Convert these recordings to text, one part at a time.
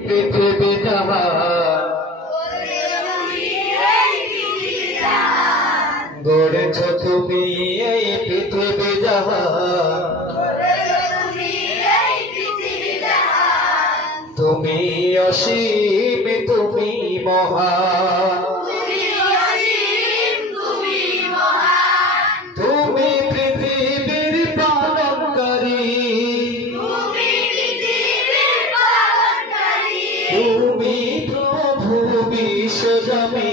পৃথিবী জাহান গড়েছ তুমি এই পৃথিবী জাহান, তুমি অসীম তুমি মহান, তুমি পৃথিবীর পালনকারী, তুমি প্রভু বিশ্বজামী।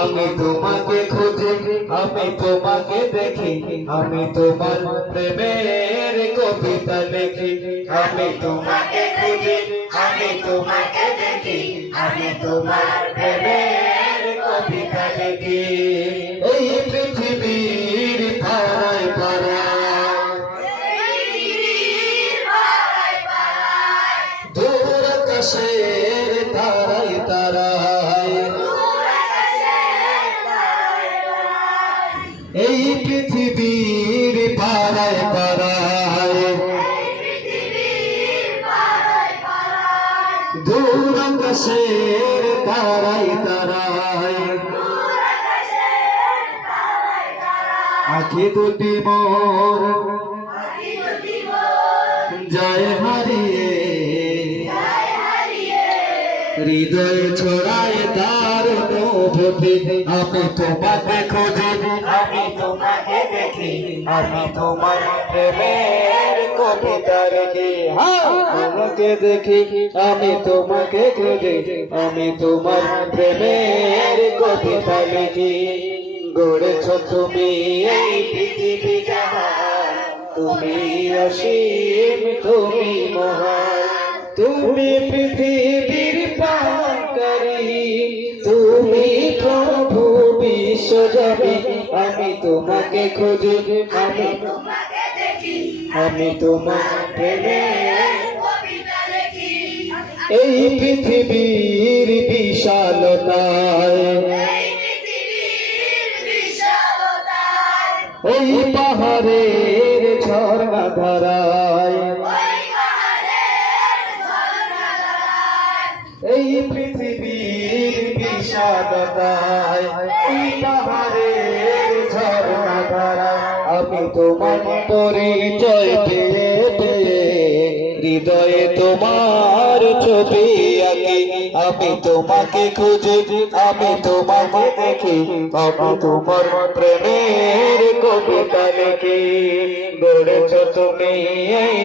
আমি তোমাকে খুঁজি, আমি তোমাকে দেখি, আমি তোমার প্রেমের কবিতা লিখি। আমি তোমাকে খুঁজি, আমি তোমাকে দেখি, আমি তোমার প্রেমের কবিতা লিখি। এই পৃথিবীর পাড়ায় পাড়ায়, দূর আকাশের তারায় তারায়, এই পৃথিবীর পাড়ায় পাড়ায়, দূর আকাশের তারায় তারায়, আঁখি দুটি মোর যায় হারিয়ে, হৃদয় ছড়ায় তার অনুভূতি। আমি তোমাকে খুঁজি, আমি তোমাকে দেখি, আমি তোমার প্রেমের কবিতা লিখি। তোমাকে দেখি, আমি তোমাকে খুঁজি, আমি তোমার প্রেমের কবিতা লিখি। গড়েছ তুমি এই পৃথিবী জাহান, তুমি অসীম তুমি মহান, তুমি পৃথিবীর পালনকারী, তুমি প্রভু বিশ্বজামী। আমি তোমাকে খুঁজি, আমি তোমার প্রেমে এই পৃথিবীর বিশালতায়, ওই পাহাড়ের ঝর্ণা ধারায়, এই পৃথিবীর বিশালতায়, এই পাহাড়ের ঝর্ণা ধারায়, আমি তোমার পরিচয় পেয়ে পেয়ে হৃদয়ে তোমার ছবি আঁকি। আমি তোমাকে খুঁজি, আমি তোমাকে দেখি, আমি তোমার প্রেমের কবিতা লিখি। গড়েছ তুমি এই